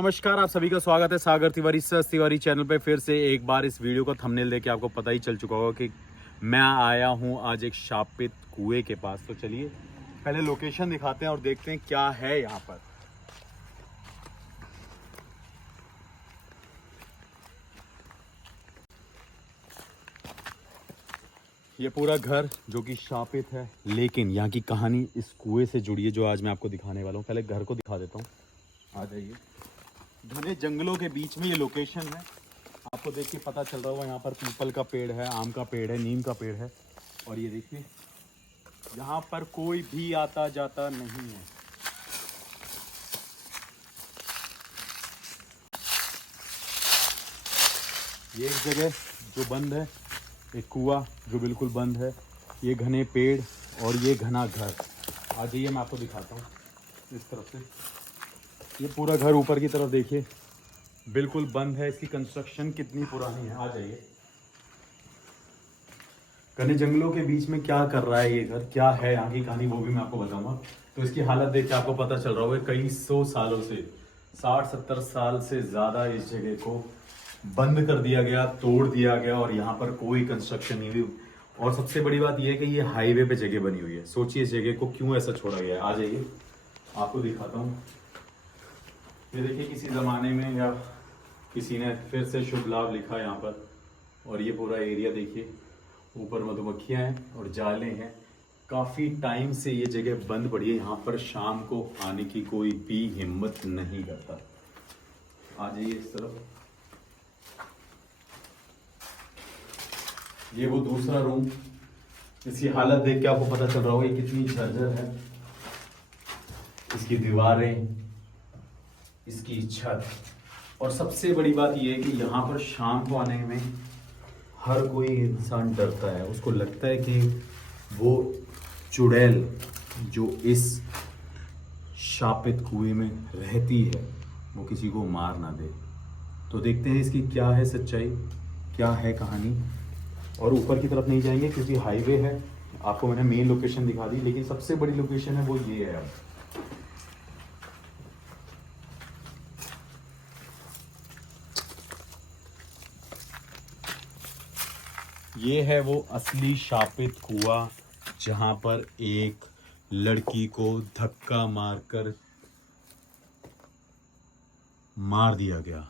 नमस्कार, आप सभी का स्वागत है सागर तिवारी सर तिवारी चैनल पे। फिर से एक बार इस वीडियो का थंबनेल देख के आपको पता ही चल चुका होगा कि मैं आया हूं आज एक शापित कुएं के पास। तो चलिए पहले लोकेशन दिखाते हैं और देखते हैं क्या है यहाँ पर। ये पूरा घर जो कि शापित है, लेकिन यहाँ की कहानी इस कुएं से जुड़ी है जो आज मैं आपको दिखाने वाला हूँ। पहले घर को दिखा देता हूँ, आ जाइए। घने जंगलों के बीच में ये लोकेशन है। आपको देख के पता चल रहा होगा यहाँ पर पीपल का पेड़ है, आम का पेड़ है, नीम का पेड़ है। और ये देखिए यहाँ पर कोई भी आता जाता नहीं है। ये एक जगह जो बंद है, एक कुआं जो बिल्कुल बंद है, ये घने पेड़ और ये घना घर। आ जाइए मैं आपको दिखाता हूँ इस तरफ से। ये पूरा घर ऊपर की तरफ देखिए बिल्कुल बंद है। इसकी कंस्ट्रक्शन कितनी पुरानी है, आ जाइए। घने जंगलों के बीच में क्या कर रहा है ये घर, क्या है यहाँ की कहानी, वो भी मैं आपको बताऊंगा। तो इसकी हालत देख के आपको पता चल रहा होगा कई सौ सालों से, 60-70 साल से ज़्यादा इस जगह को बंद कर दिया गया, तोड़ दिया गया और यहाँ पर कोई कंस्ट्रक्शन नहीं हुई। और सबसे बड़ी बात यह है कि ये हाईवे पे जगह बनी हुई है। सोचिए इस जगह को क्यों ऐसा छोड़ा गया है। आ जाइए आपको दिखाता हूँ। ये देखिए किसी ज़माने में या किसी ने फिर से शुभ लाभ लिखा यहाँ पर। और ये पूरा एरिया देखिए, ऊपर मधुमक्खियाँ हैं और जाले हैं। काफ़ी टाइम से ये जगह बंद पड़ी है। यहाँ पर शाम को आने की कोई भी हिम्मत नहीं करता। आ जाइए इस तरफ। ये वो दूसरा रूम। इसकी हालत देख के आपको पता चल रहा होगा ये कितनी जर्जर है। इसकी दीवारें, इसकी छत, और सबसे बड़ी बात यह है कि यहाँ पर शाम को आने में हर कोई इंसान डरता है। उसको लगता है कि वो चुड़ैल जो इस शापित कुएं में रहती है वो किसी को मार ना दे। तो देखते हैं इसकी क्या है सच्चाई, क्या है कहानी। और ऊपर की तरफ नहीं जाएंगे क्योंकि हाईवे है। आपको मैंने मेन लोकेशन दिखा दी, लेकिन सबसे बड़ी लोकेशन है वो ये है। अब ये है वो असली शापित कुआं जहां पर एक लड़की को धक्का मारकर मार दिया गया।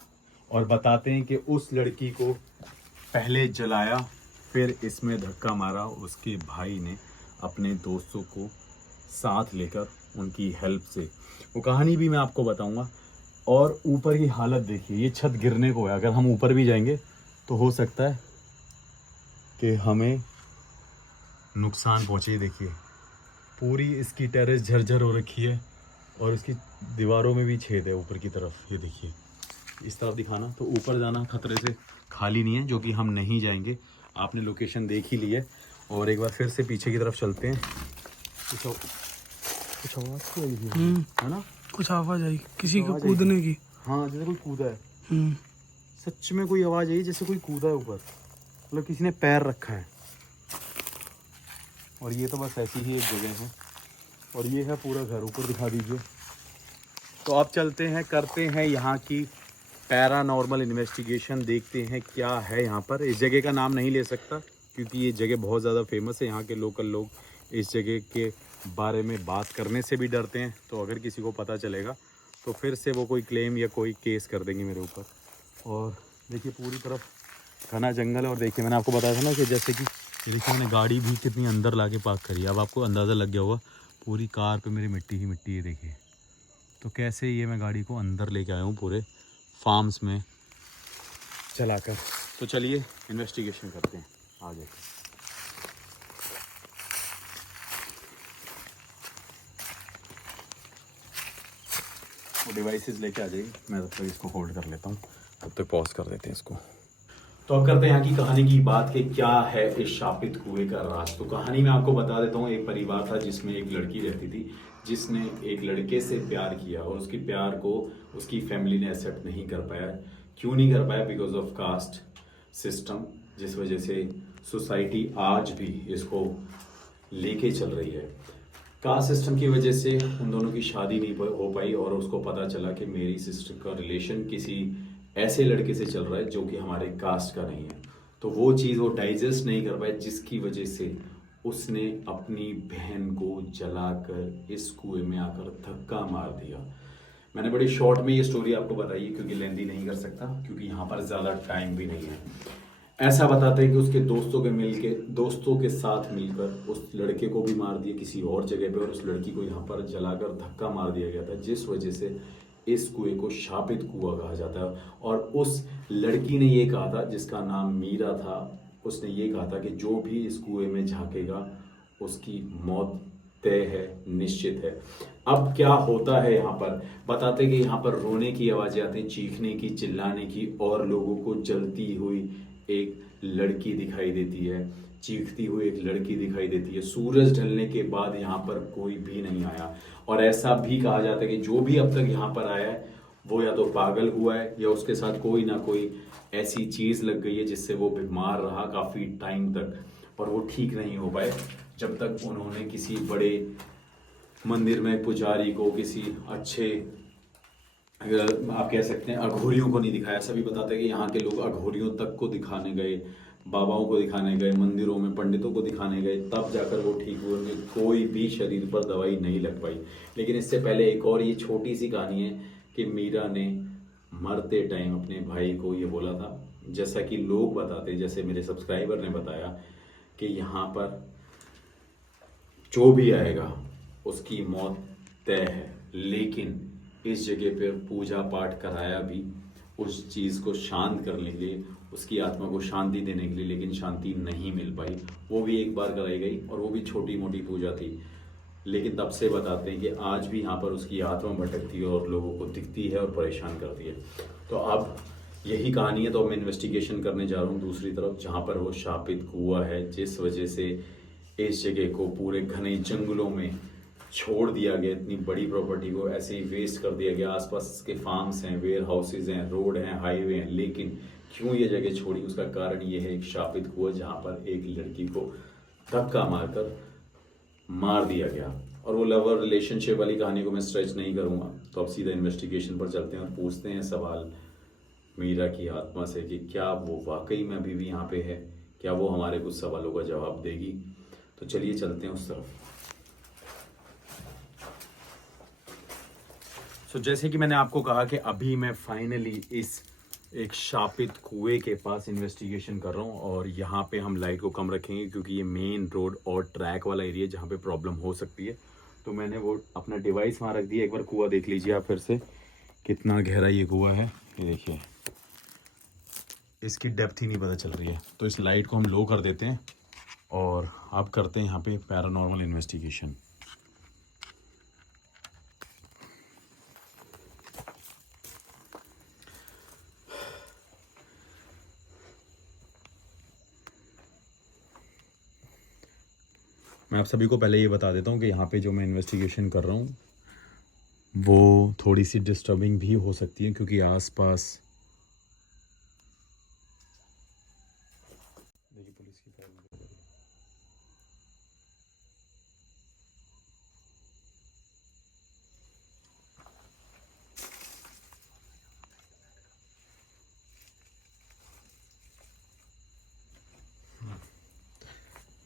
और बताते हैं कि उस लड़की को पहले जलाया, फिर इसमें धक्का मारा उसके भाई ने अपने दोस्तों को साथ लेकर, उनकी हेल्प से। वो कहानी भी मैं आपको बताऊंगा। और ऊपर की हालत देखिए, ये छत गिरने को है। अगर हम ऊपर भी जाएंगे तो हो सकता है कि हमें नुकसान पहुंचे। देखिए पूरी इसकी टेरेस झरझर हो रखी है और इसकी दीवारों में भी छेद है ऊपर की तरफ। ये देखिए, इस तरफ दिखाना। तो ऊपर जाना खतरे से खाली नहीं है, जो कि हम नहीं जाएंगे। आपने लोकेशन देख ही ली है। और एक बार फिर से पीछे की तरफ चलते हैं। कुछ आवाज़ तो आई है ना, कुछ आवाज़ आई किसी का कूदने की। हाँ, जैसे कोई कूदा है। सच में कोई आवाज़ आई जैसे कोई कूदा है ऊपर, मतलब किसी ने पैर रखा है। और ये तो बस ऐसी ही एक जगह है। और ये है पूरा घर, ऊपर दिखा दीजिए। तो अब चलते हैं, करते हैं यहाँ की पैरानॉर्मल इन्वेस्टिगेशन, देखते हैं क्या है यहाँ पर। इस जगह का नाम नहीं ले सकता क्योंकि ये जगह बहुत ज़्यादा फेमस है। यहाँ के लोकल लोग इस जगह के बारे में बात करने से भी डरते हैं। तो अगर किसी को पता चलेगा तो फिर से वो कोई क्लेम या कोई केस कर देंगे मेरे ऊपर। और देखिए पूरी तरफ घना जंगल है। और देखिए मैंने आपको बताया था ना कि जैसे कि ये देखिए मैंने गाड़ी भी कितनी अंदर ला के पार्क करी है। अब आपको अंदाज़ा लग गया होगा, पूरी कार पे मेरी मिट्टी ही मिट्टी है। देखिए तो कैसे ये मैं गाड़ी को अंदर लेके आया हूँ पूरे फार्म्स में चलाकर। तो चलिए इन्वेस्टिगेशन करते हैं, आ जाए। वो डिवाइसेस लेके आ जाइए, मैं तब तक इसको होल्ड कर लेता हूँ, तब तक पॉज कर देते हैं इसको। तो अब करते हैं यहाँ की कहानी की बात कि क्या है इस शापित कुएं का राज। तो कहानी में आपको बता देता हूँ। एक परिवार था जिसमें एक लड़की रहती थी, जिसने एक लड़के से प्यार किया और उसके प्यार को उसकी फैमिली ने एक्सेप्ट नहीं कर पाया। क्यों नहीं कर पाया? बिकॉज ऑफ कास्ट सिस्टम, जिस वजह से सोसाइटी आज भी इसको लेके चल रही है। कास्ट सिस्टम की वजह से उन दोनों की शादी नहीं हो पाई और उसको पता चला कि मेरी सिस्टर का रिलेशन किसी ऐसे लड़के से चल रहा है जो कि हमारे कास्ट का नहीं है। तो वो चीज़ वो डाइजेस्ट नहीं कर पाए, जिसकी वजह से उसने अपनी बहन को जलाकर इस कुएं में आकर धक्का मार दिया। मैंने बड़ी शॉर्ट में ये स्टोरी आपको बताई है क्योंकि लेंदी नहीं कर सकता, क्योंकि यहाँ पर ज़्यादा टाइम भी नहीं है। ऐसा बताते हैं कि उसके दोस्तों के साथ मिलकर उस लड़के को भी मार दिया किसी और जगह पे, और उस लड़की को यहाँ पर जलाकर धक्का मार दिया गया था, जिस वजह से इस कुएं को शापित कुआं कहा जाता है। और उस लड़की ने ये कहा था, जिसका नाम मीरा था, उसने ये कहा था कि जो भी इस कुएं में झांकेगा उसकी मौत तय है, निश्चित है। अब क्या होता है यहाँ पर, बताते कि यहाँ पर रोने की आवाज़ें आती हैं, चीखने की, चिल्लाने की, और लोगों को जलती हुई एक लड़की दिखाई देती है, चीखती हुई एक लड़की दिखाई देती है। सूरज ढलने के बाद यहाँ पर कोई भी नहीं आया, और ऐसा भी कहा जाता है कि जो भी अब तक यहाँ पर आया है वो या तो पागल हुआ है या उसके साथ कोई ना कोई ऐसी चीज़ लग गई है जिससे वो बीमार रहा काफ़ी टाइम तक, और वो ठीक नहीं हो पाए जब तक उन्होंने किसी बड़े मंदिर में पुजारी को, किसी अच्छे, अगर आप कह सकते हैं अघोरियों को नहीं दिखाया। सभी बताते हैं कि यहाँ के लोग अघोरियों तक को दिखाने गए, बाबाओं को दिखाने गए, मंदिरों में पंडितों को दिखाने गए, तब जाकर वो ठीक हुए। उनके कोई भी शरीर पर दवाई नहीं लग पाई। लेकिन इससे पहले एक और ये छोटी सी कहानी है कि मीरा ने मरते टाइम अपने भाई को ये बोला था, जैसा कि लोग बताते, जैसे मेरे सब्सक्राइबर ने बताया कि यहाँ पर जो भी आएगा उसकी मौत तय है। लेकिन इस जगह पर पूजा पाठ कराया भी उस चीज़ को शांत करने के लिए, उसकी आत्मा को शांति देने के लिए, लेकिन शांति नहीं मिल पाई। वो भी एक बार कराई गई और वो भी छोटी मोटी पूजा थी। लेकिन तब से बताते हैं कि आज भी यहाँ पर उसकी आत्मा भटकती है और लोगों को दिखती है और परेशान करती है। तो अब यही कहानी है। तो मैं इन्वेस्टिगेशन करने जा रहा हूँ दूसरी तरफ, जहाँ पर वो शापित कुआं है, जिस वजह से इस जगह को पूरे घने जंगलों में छोड़ दिया गया। इतनी बड़ी प्रॉपर्टी को ऐसे ही वेस्ट कर दिया गया। आसपास इसके फार्म्स हैं, वेयर हाउसेज हैं, रोड हैं, हाईवे हैं, लेकिन क्यों ये जगह छोड़ी, उसका कारण ये है एक शापित कुआं, जहाँ पर एक लड़की को धक्का मारकर मार दिया गया। और वो लवर रिलेशनशिप वाली कहानी को मैं स्ट्रेच नहीं करूँगा। तो अब सीधा इन्वेस्टिगेशन पर चलते हैं और पूछते हैं सवाल मीरा की आत्मा से कि क्या वो वाकई में अभी भी यहाँ पे है, क्या वो हमारे कुछ सवालों का जवाब देगी। तो चलिए चलते हैं उस तरफ। जैसे कि मैंने आपको कहा कि अभी मैं फाइनली इस एक शापित कुएं के पास इन्वेस्टिगेशन कर रहा हूँ, और यहाँ पे हम लाइट को कम रखेंगे क्योंकि ये मेन रोड और ट्रैक वाला एरिया जहाँ पे प्रॉब्लम हो सकती है। तो मैंने वो अपना डिवाइस वहाँ रख दिया। एक बार कुआं देख लीजिए आप फिर से, कितना गहरा ये कुआं है। ये देखिए, इसकी डेप्थ ही नहीं पता चल रही है। तो इस लाइट को हम लो कर देते हैं और अब करते हैं यहाँ पे पैरानॉर्मल इन्वेस्टिगेशन। मैं आप सभी को पहले ये बता देता हूँ कि यहाँ पे जो मैं इन्वेस्टिगेशन कर रहा हूँ वो थोड़ी सी डिस्टर्बिंग भी हो सकती है, क्योंकि आसपास देखिए पुलिस की फाइल।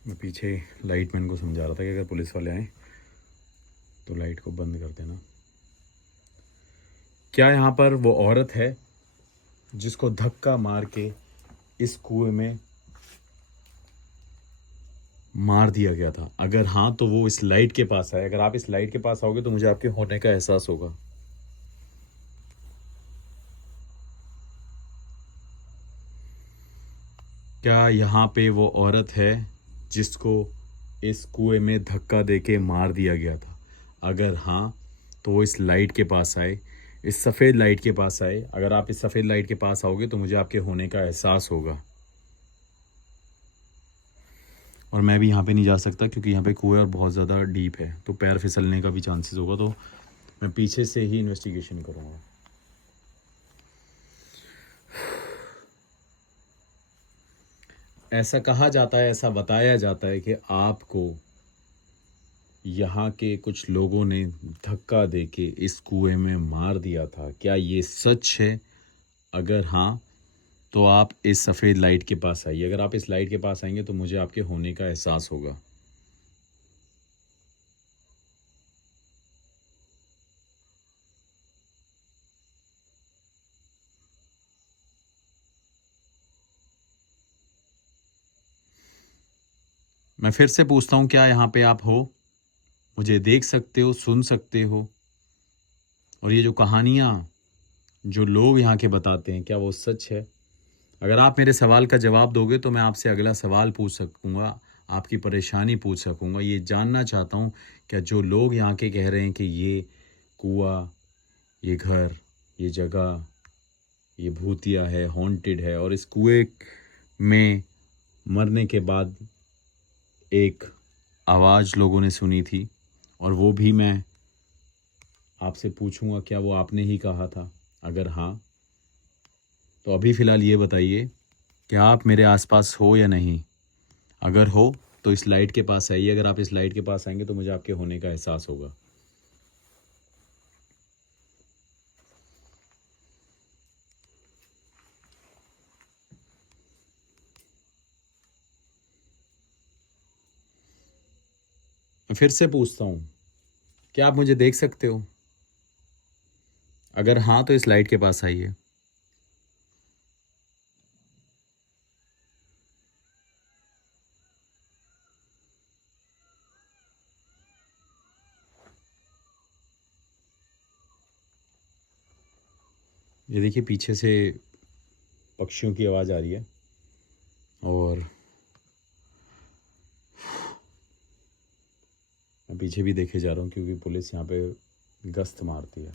मैं पीछे लाइट मैन को समझा रहा था कि अगर पुलिस वाले आए तो लाइट को बंद कर देना। क्या यहाँ पर वो औरत है जिसको धक्का मार के इस कुएं में मार दिया गया था? अगर हाँ तो वो इस लाइट के पास आए। अगर आप इस लाइट के पास आओगे तो मुझे आपके होने का एहसास होगा। क्या यहाँ पे वो औरत है जिसको इस कुएं में धक्का देके मार दिया गया था? अगर हाँ तो वो इस लाइट के पास आए, इस सफ़ेद लाइट के पास आए। अगर आप इस सफ़ेद लाइट के पास आओगे तो मुझे आपके होने का एहसास होगा। और मैं भी यहाँ पे नहीं जा सकता क्योंकि यहाँ पे कुएं और बहुत ज़्यादा डीप है, तो पैर फिसलने का भी चांसेस होगा। तो मैं पीछे से ही इन्वेस्टिगेशन करूँगा। ऐसा कहा जाता है, ऐसा बताया जाता है कि आपको यहाँ के कुछ लोगों ने धक्का देके इस कुएं में मार दिया था। क्या ये सच है? अगर हाँ, तो आप इस सफ़ेद लाइट के पास आइए। अगर आप इस लाइट के पास आएंगे तो मुझे आपके होने का एहसास होगा। मैं फिर से पूछता हूँ, क्या यहाँ पे आप हो? मुझे देख सकते हो, सुन सकते हो? और ये जो कहानियाँ जो लोग यहाँ के बताते हैं, क्या वो सच है? अगर आप मेरे सवाल का जवाब दोगे तो मैं आपसे अगला सवाल पूछ सकूँगा, आपकी परेशानी पूछ सकूँगा। ये जानना चाहता हूँ, क्या जो लोग यहाँ के कह रहे हैं कि ये कुआँ, ये घर, ये जगह, ये भूतिया है, हॉन्टेड है, और इस कुएं में मरने के बाद एक आवाज़ लोगों ने सुनी थी, और वो भी मैं आपसे पूछूंगा, क्या वो आपने ही कहा था? अगर हाँ, तो अभी फ़िलहाल ये बताइए, क्या आप मेरे आसपास हो या नहीं? अगर हो तो इस लाइट के पास आइए। अगर आप इस लाइट के पास आएंगे तो मुझे आपके होने का एहसास होगा। मैं फिर से पूछता हूँ, क्या आप मुझे देख सकते हो? अगर हाँ, तो इस लाइट के पास आइए। ये देखिए, पीछे से पक्षियों की आवाज़ आ रही है, और मैं पीछे भी देखे जा रहा हूँ क्योंकि पुलिस यहाँ पे गश्त मारती है।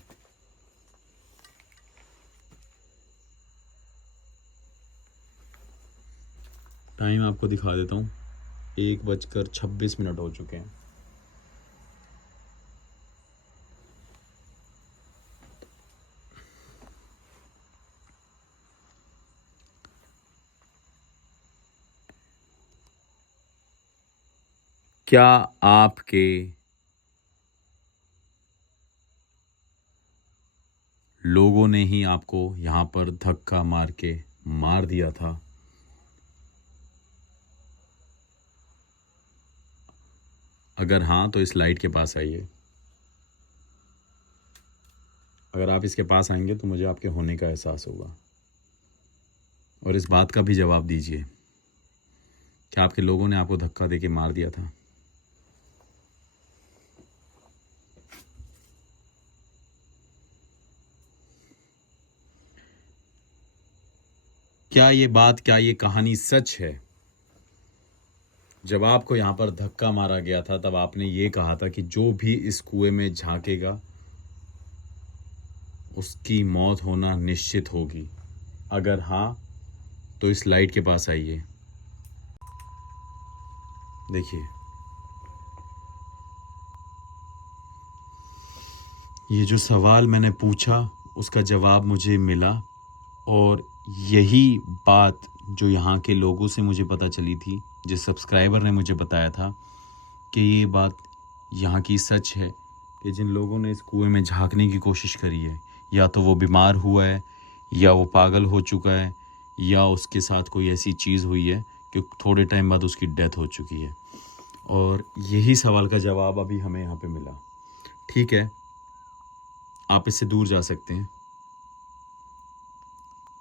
टाइम आपको दिखा देता हूँ, 1:26 हो चुके हैं। क्या आपके लोगों ने ही आपको यहाँ पर धक्का मार के मार दिया था? अगर हाँ, तो इस लाइट के पास आइए। अगर आप इसके पास आएंगे तो मुझे आपके होने का एहसास होगा। और इस बात का भी जवाब दीजिए, क्या आपके लोगों ने आपको धक्का देके मार दिया था? क्या ये कहानी सच है? जब आपको यहाँ पर धक्का मारा गया था तब आपने ये कहा था कि जो भी इस कुएं में झांकेगा उसकी मौत होना निश्चित होगी। अगर हाँ, तो इस लाइट के पास आइए। देखिए, ये जो सवाल मैंने पूछा उसका जवाब मुझे मिला, और यही बात जो यहाँ के लोगों से मुझे पता चली थी, जिस सब्सक्राइबर ने मुझे बताया था कि ये बात यहाँ की सच है, कि जिन लोगों ने इस कुएं में झांकने की कोशिश करी है, या तो वो बीमार हुआ है, या वो पागल हो चुका है, या उसके साथ कोई ऐसी चीज़ हुई है कि थोड़े टाइम बाद उसकी डेथ हो चुकी है। और यही सवाल का जवाब अभी हमें यहाँ पे मिला। ठीक है, आप इससे दूर जा सकते हैं।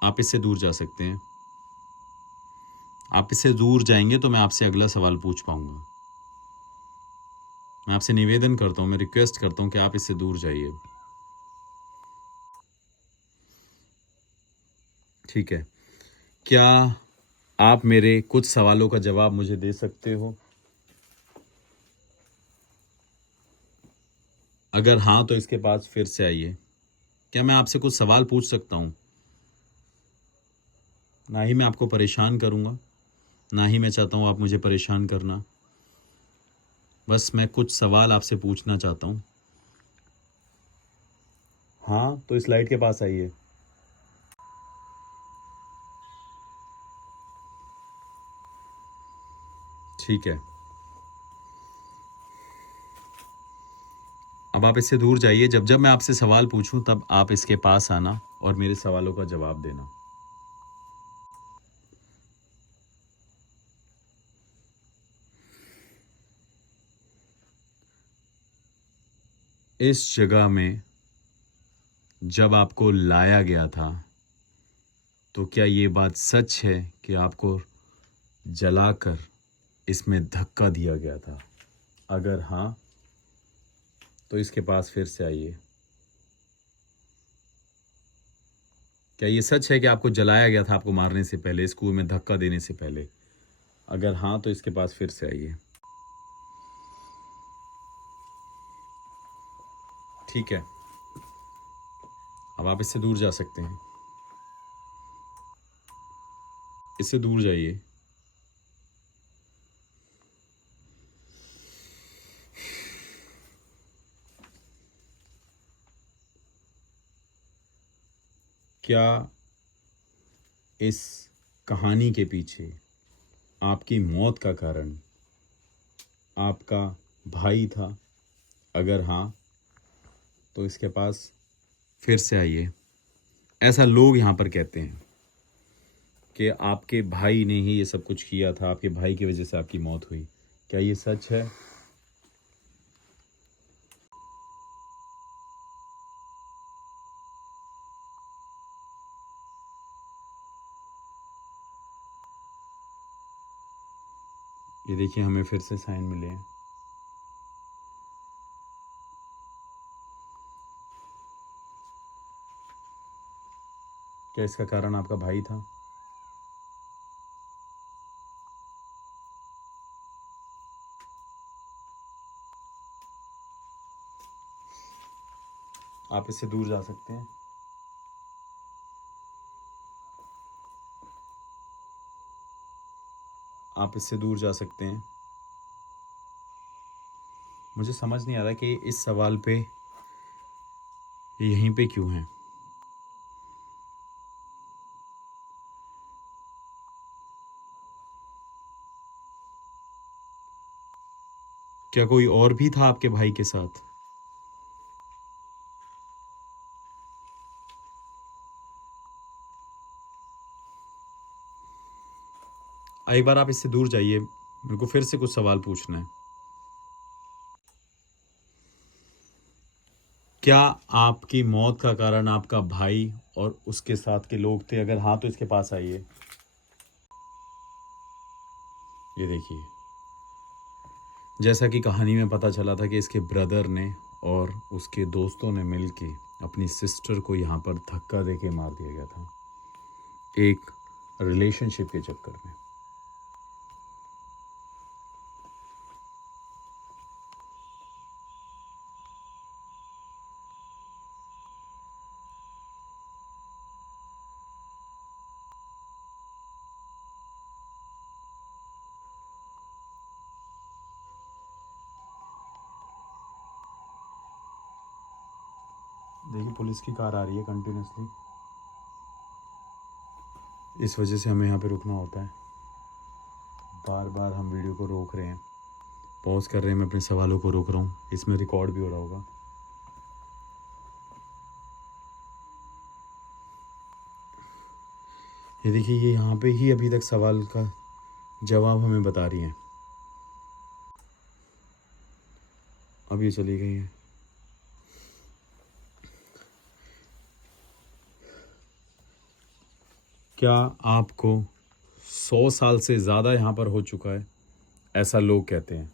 आप इससे दूर जा सकते हैं। आप इससे दूर जाएंगे तो मैं आपसे अगला सवाल पूछ पाऊंगा। मैं आपसे निवेदन करता हूँ, मैं रिक्वेस्ट करता हूँ कि आप इससे दूर जाइए। ठीक है, क्या आप मेरे कुछ सवालों का जवाब मुझे दे सकते हो? अगर हाँ, तो इसके पास फिर से आइए। क्या मैं आपसे कुछ सवाल पूछ सकता हूँ? ना ही मैं आपको परेशान करूँगा, ना ही मैं चाहता हूँ आप मुझे परेशान करना। बस मैं कुछ सवाल आपसे पूछना चाहता हूँ। हाँ, तो इस लाइट के पास आइए। ठीक है। अब आप इससे दूर जाइए। जब जब मैं आपसे सवाल पूछूं तब आप इसके पास आना और मेरे सवालों का जवाब देना। इस जगह में जब आपको लाया गया था तो क्या ये बात सच है कि आपको जलाकर इसमें धक्का दिया गया था? अगर हाँ तो इसके पास फिर से आइए। क्या ये सच है कि आपको जलाया गया था आपको मारने से पहले, इस कुएं में धक्का देने से पहले? अगर हाँ तो इसके पास फिर से आइए। ठीक है, अब आप इससे दूर जा सकते हैं। इससे दूर जाइए। क्या इस कहानी के पीछे आपकी मौत का कारण आपका भाई था? अगर हाँ तो इसके पास फिर से आइए। ऐसा लोग यहाँ पर कहते हैं कि आपके भाई ने ही ये सब कुछ किया था, आपके भाई की वजह से आपकी मौत हुई। क्या ये सच है? ये देखिए, हमें फिर से साइन मिले हैं। क्या इसका कारण आपका भाई था? आप इससे दूर जा सकते हैं। आप इससे दूर जा सकते हैं। मुझे समझ नहीं आ रहा कि इस सवाल पे यहीं पे क्यों है। क्या कोई और भी था आपके भाई के साथ? एक बार आप इससे दूर जाइए, मेरे को फिर से कुछ सवाल पूछना है। क्या आपकी मौत का कारण आपका भाई और उसके साथ के लोग थे? अगर हाँ तो इसके पास आइए। ये देखिए, जैसा कि कहानी में पता चला था कि इसके ब्रदर ने और उसके दोस्तों ने मिलके अपनी सिस्टर को यहाँ पर धक्का दे के मार दिया गया था, एक रिलेशनशिप के चक्कर में। देखिए, पुलिस की कार आ रही है कंटिन्यूसली, इस वजह से हमें यहाँ पे रुकना होता है। बार बार हम वीडियो को रोक रहे हैं, पॉज कर रहे हैं, मैं अपने सवालों को रोक रहा हूँ। इसमें रिकॉर्ड भी हो रहा होगा। ये देखिए, ये यहाँ पे ही अभी तक सवाल का जवाब हमें बता रही हैं। अब ये चली गई हैं। क्या आपको 100 साल से ज़्यादा यहाँ पर हो चुका है? ऐसा लोग कहते हैं।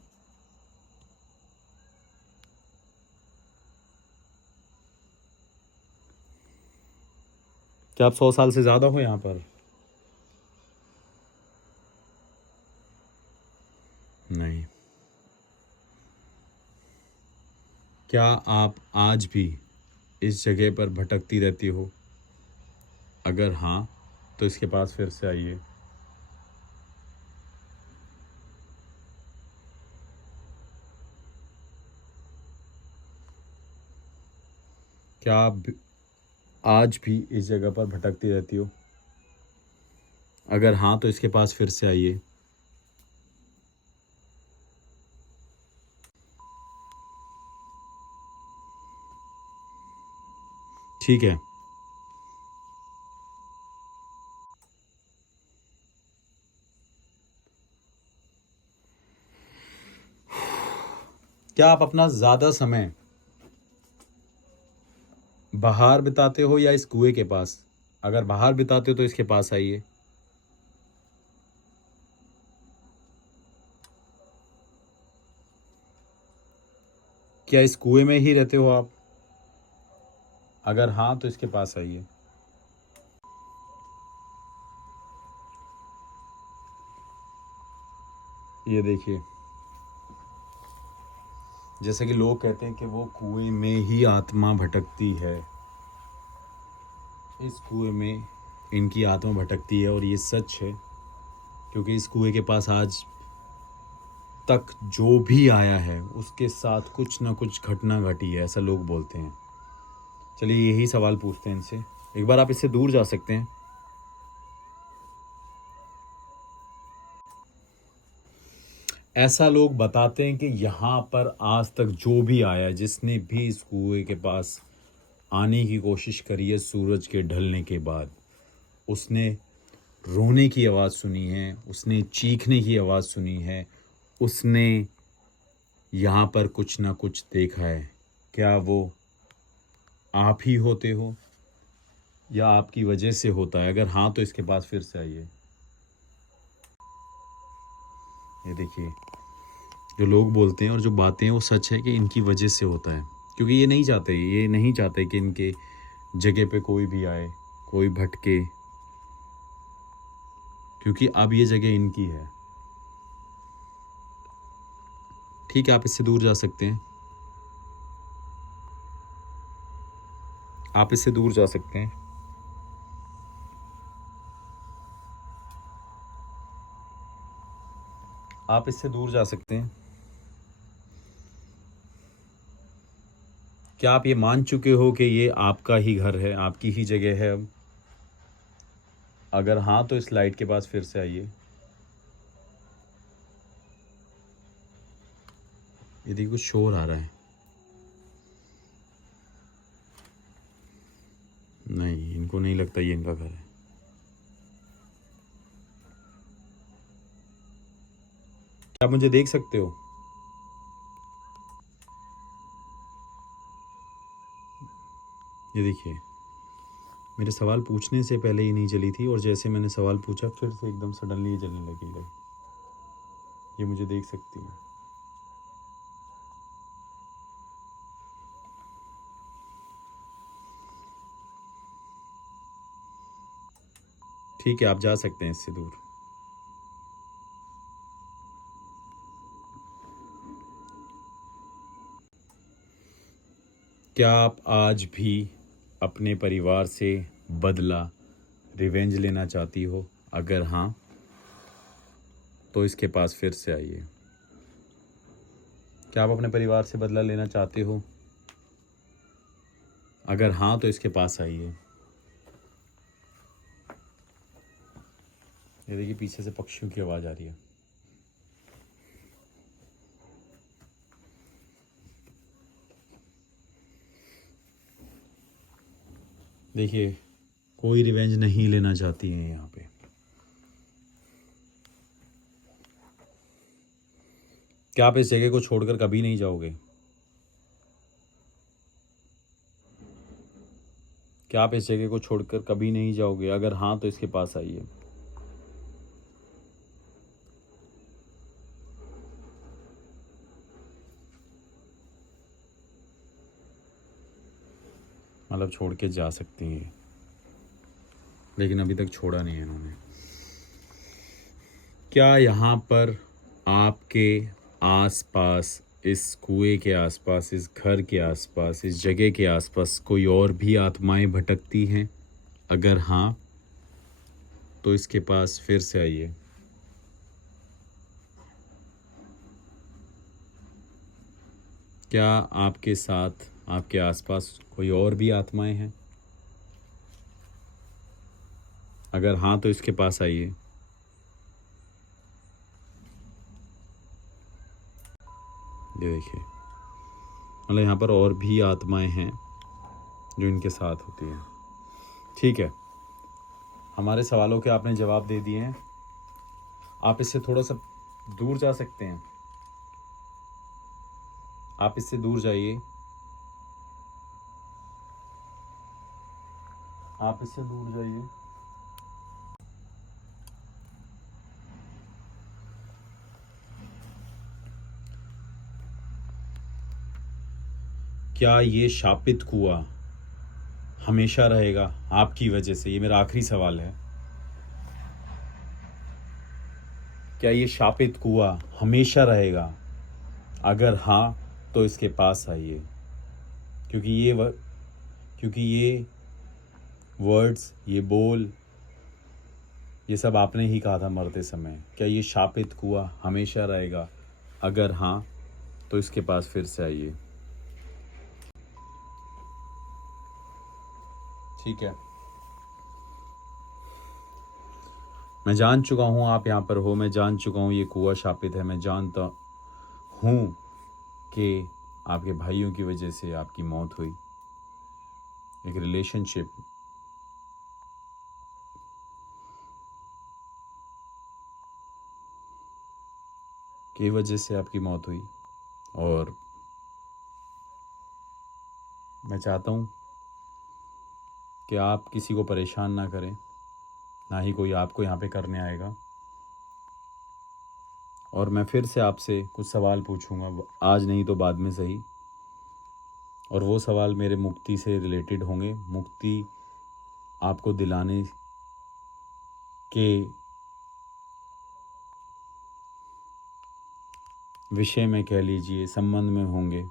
क्या आप 100 साल से ज़्यादा हो यहाँ पर? नहीं। क्या आप आज भी इस जगह पर भटकती रहती हो? अगर हाँ तो इसके पास फिर से आइए। क्या आप आज भी इस जगह पर भटकती रहती हो? अगर हाँ तो इसके पास फिर से आइए। ठीक है। क्या आप अपना ज़्यादा समय बाहर बिताते हो या इस कुएं के पास? अगर बाहर बिताते हो तो इसके पास आइए। क्या इस कुएं में ही रहते हो आप? अगर हाँ तो इसके पास आइए। ये देखिए, जैसे कि लोग कहते हैं कि वो कुएं में ही आत्मा भटकती है, इस कुएं में इनकी आत्मा भटकती है और ये सच है, क्योंकि इस कुएं के पास आज तक जो भी आया है उसके साथ कुछ ना कुछ घटना घटी है, ऐसा लोग बोलते हैं। चलिए यही सवाल पूछते हैं इनसे। एक बार आप इससे दूर जा सकते हैं। ऐसा लोग बताते हैं कि यहाँ पर आज तक जो भी आया, जिसने भी इस कुएं के पास आने की कोशिश करी है सूरज के ढलने के बाद, उसने रोने की आवाज़ सुनी है, उसने चीखने की आवाज़ सुनी है, उसने यहाँ पर कुछ ना कुछ देखा है। क्या वो आप ही होते हो या आपकी वजह से होता है? अगर हाँ तो इसके पास फिर से आइए। ये देखिए, जो लोग बोलते हैं और जो बातें हैं वो सच है कि इनकी वजह से होता है, क्योंकि ये नहीं चाहते कि इनके जगह पे कोई भी आए, कोई भटके, क्योंकि अब ये जगह इनकी है। ठीक है, आप इससे दूर जा सकते हैं। आप इससे दूर जा सकते हैं। आप इससे दूर जा सकते हैं। क्या आप ये मान चुके हो कि ये आपका ही घर है, आपकी ही जगह है अब? अगर हाँ तो इस लाइट के पास फिर से आइए। ये देखिए, कुछ शोर आ रहा है। नहीं, इनको नहीं लगता ये इनका घर है। क्या आप मुझे देख सकते हो? ये देखिए, मेरे सवाल पूछने से पहले ही नहीं जली थी और जैसे मैंने सवाल पूछा फिर से एकदम सडनली ये जलने लगी लाइट। ये मुझे देख सकती है। ठीक है, आप जा सकते हैं इससे दूर। क्या आप आज भी अपने परिवार से बदला, रिवेंज लेना चाहती हो? अगर हाँ तो इसके पास फिर से आइए। क्या आप अपने परिवार से बदला लेना चाहते हो? अगर हाँ तो इसके पास आइए। ये देखिए, पीछे से पक्षियों की आवाज़ आ रही है। देखिए, कोई रिवेंज नहीं लेना चाहती है यहाँ पे। क्या आप इस जगह को छोड़कर कभी नहीं जाओगे? क्या आप इस जगह को छोड़कर कभी नहीं जाओगे? अगर हाँ तो इसके पास आइए। मतलब छोड़ के जा सकती हैं, लेकिन अभी तक छोड़ा नहीं है इन्होंने। क्या यहाँ पर आपके आसपास, इस कुएं के आसपास, इस घर के आसपास, इस जगह के आसपास कोई और भी आत्माएं भटकती हैं? अगर हाँ तो इसके पास फिर से आइए। क्या आपके साथ, आपके आसपास कोई और भी आत्माएं हैं? अगर हाँ तो इसके पास आइए। ये देखिए, मतलब यहाँ पर और भी आत्माएं हैं जो इनके साथ होती है। ठीक है, हमारे सवालों के आपने जवाब दे दिए हैं। आप इससे थोड़ा सा दूर जा सकते हैं, आप इससे दूर जाइए, आप इससे दूर जाइए। क्या ये शापित कुआं हमेशा रहेगा आपकी वजह से? ये मेरा आखिरी सवाल है। क्या ये शापित कुआं हमेशा रहेगा? अगर हाँ तो इसके पास आइए, क्योंकि ये वर्ड्स, ये बोल, ये सब आपने ही कहा था मरते समय। क्या ये शापित कुआं हमेशा रहेगा? अगर हाँ तो इसके पास फिर से आइए। ठीक है, मैं जान चुका हूँ आप यहाँ पर हो, मैं जान चुका हूँ ये कुआं शापित है, मैं जानता हूँ कि आपके भाइयों की वजह से आपकी मौत हुई, एक रिलेशनशिप की वजह से आपकी मौत हुई। और मैं चाहता हूँ कि आप किसी को परेशान ना करें, ना ही कोई आपको यहाँ पे करने आएगा। और मैं फिर से आपसे कुछ सवाल पूछूंगा, आज नहीं तो बाद में सही। और वो सवाल मेरे मुक्ति से रिलेटेड होंगे, मुक्ति आपको दिलाने के विषय में कह लीजिए, संबंध में होंगे।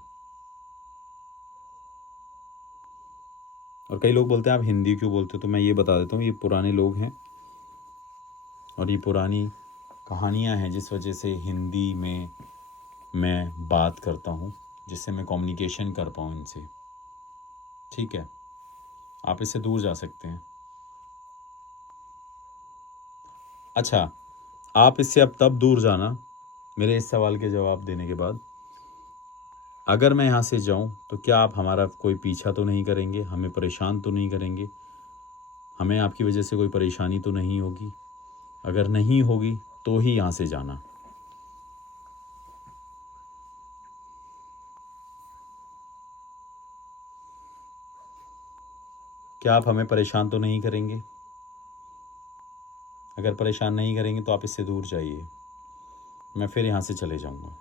और कई लोग बोलते हैं आप हिंदी क्यों बोलते हो, तो मैं ये बता देता हूँ, ये पुराने लोग हैं और ये पुरानी कहानियाँ हैं जिस वजह से हिंदी में मैं बात करता हूँ, जिससे मैं कम्युनिकेशन कर पाऊँ इनसे। ठीक है, आप इससे दूर जा सकते हैं। अच्छा, आप इससे अब तब दूर जाना मेरे इस सवाल के जवाब देने के बाद, अगर मैं यहाँ से जाऊँ तो क्या आप हमारा कोई पीछा तो नहीं करेंगे, हमें परेशान तो नहीं करेंगे, हमें आपकी वजह से कोई परेशानी तो नहीं होगी? अगर नहीं होगी तो ही यहाँ से जाना। क्या आप हमें परेशान तो नहीं करेंगे? अगर परेशान नहीं करेंगे तो आप इससे दूर जाइए, मैं फिर यहाँ से चले जाऊँगा।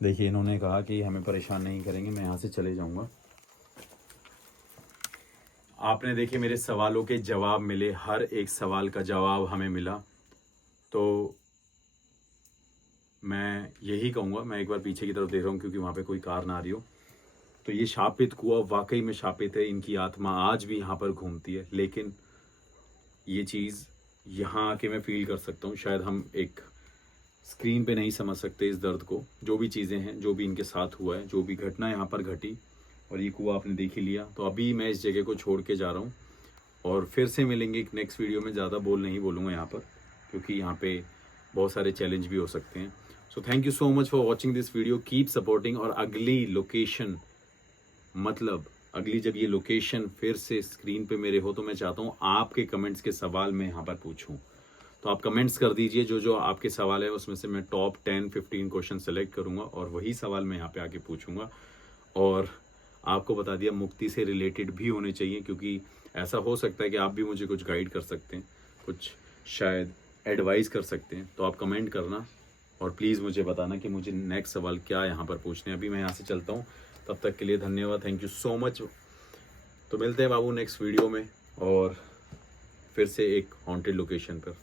देखिए, इन्होंने कहा कि हमें परेशान नहीं करेंगे, मैं यहाँ से चले जाऊँगा। आपने देखिए मेरे सवालों के जवाब मिले, हर एक सवाल का जवाब हमें मिला। तो मैं यही कहूँगा, मैं एक बार पीछे की तरफ देख रहा हूँ क्योंकि वहाँ पे कोई कार ना आ रही हो। तो ये शापित कुआं वाकई में शापित है, इनकी आत्मा आज भी यहाँ पर घूमती है। लेकिन ये चीज़ यहाँ आके मैं फील कर सकता हूँ, शायद हम एक स्क्रीन पे नहीं समझ सकते इस दर्द को। जो भी चीज़ें हैं, जो भी इनके साथ हुआ है, जो भी घटना यहाँ पर घटी, और ये कुआं आपने देख ही लिया। तो अभी मैं इस जगह को छोड़ के जा रहा हूँ और फिर से मिलेंगे एक नेक्स्ट वीडियो में। ज़्यादा बोल नहीं बोलूँगा यहाँ पर, क्योंकि यहाँ पे बहुत सारे चैलेंज भी हो सकते हैं। So thank you so much for watching this video, keep supporting. और अगली लोकेशन, मतलब अगली जब ये लोकेशन फिर से स्क्रीन पे मेरे हो, तो मैं चाहता हूँ आपके कमेंट्स के सवाल मैं यहाँ पर पूछूँ। तो आप कमेंट्स कर दीजिए, जो जो आपके सवाल है उसमें से मैं टॉप 10-15 क्वेश्चन सेलेक्ट करूँगा और वही सवाल मैं यहाँ पे आके पूछूँगा। और आपको बता दिया, मुक्ति से रिलेटेड भी होने चाहिए, क्योंकि ऐसा हो सकता है कि आप भी मुझे कुछ गाइड कर सकते हैं, कुछ शायद एडवाइस कर सकते हैं। तो आप कमेंट करना और प्लीज़ मुझे बताना कि मुझे नेक्स्ट सवाल क्या यहाँ पर पूछने हैं। अभी मैं यहाँ से चलता हूँ, तब तक के लिए धन्यवाद, थैंक यू सो मच। तो मिलते हैं बाबू नेक्स्ट वीडियो में, और फिर से एक हॉन्टेड लोकेशन पर।